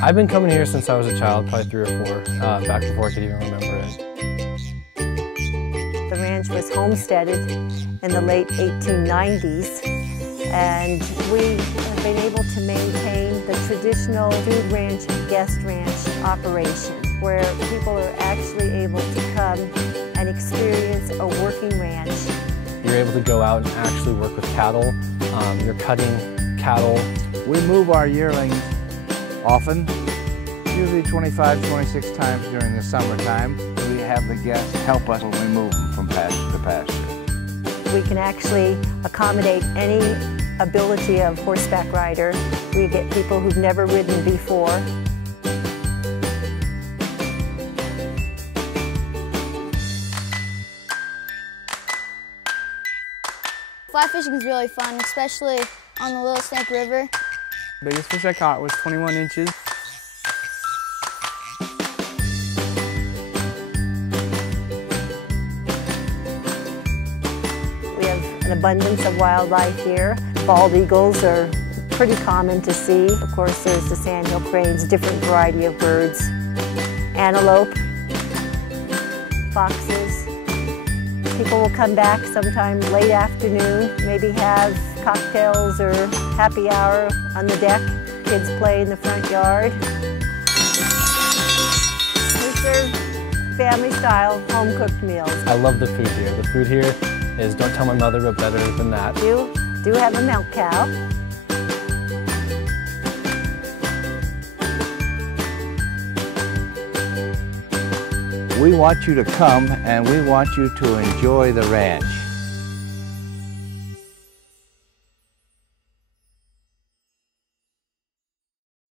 I've been coming here since I was a child, probably 3 or 4, back before I could even remember it. The ranch was homesteaded in the late 1890s, and we have been able to maintain the traditional food ranch, guest ranch operation, where people are actually able to come and experience a working ranch. You're able to go out and actually work with cattle. You're cutting cattle. We move our yearlings often, usually 25, 26 times during the summertime. We have the guests help us when we move them from pasture to pasture. We can actually accommodate any ability of horseback rider. We get people who've never ridden before. Fly fishing is really fun, especially on the Little Snake River. The biggest fish I caught was 21 inches. We have an abundance of wildlife here. Bald eagles are pretty common to see. Of course, there's the sandhill cranes, different variety of birds. Antelope, foxes. People will come back sometime late afternoon, maybe have cocktails or happy hour on the deck. Kids play in the front yard. We serve family-style, home-cooked meals. I love the food here. The food here is don't tell my mother, but better than that. We do have a milk cow. We want you to come and we want you to enjoy the ranch.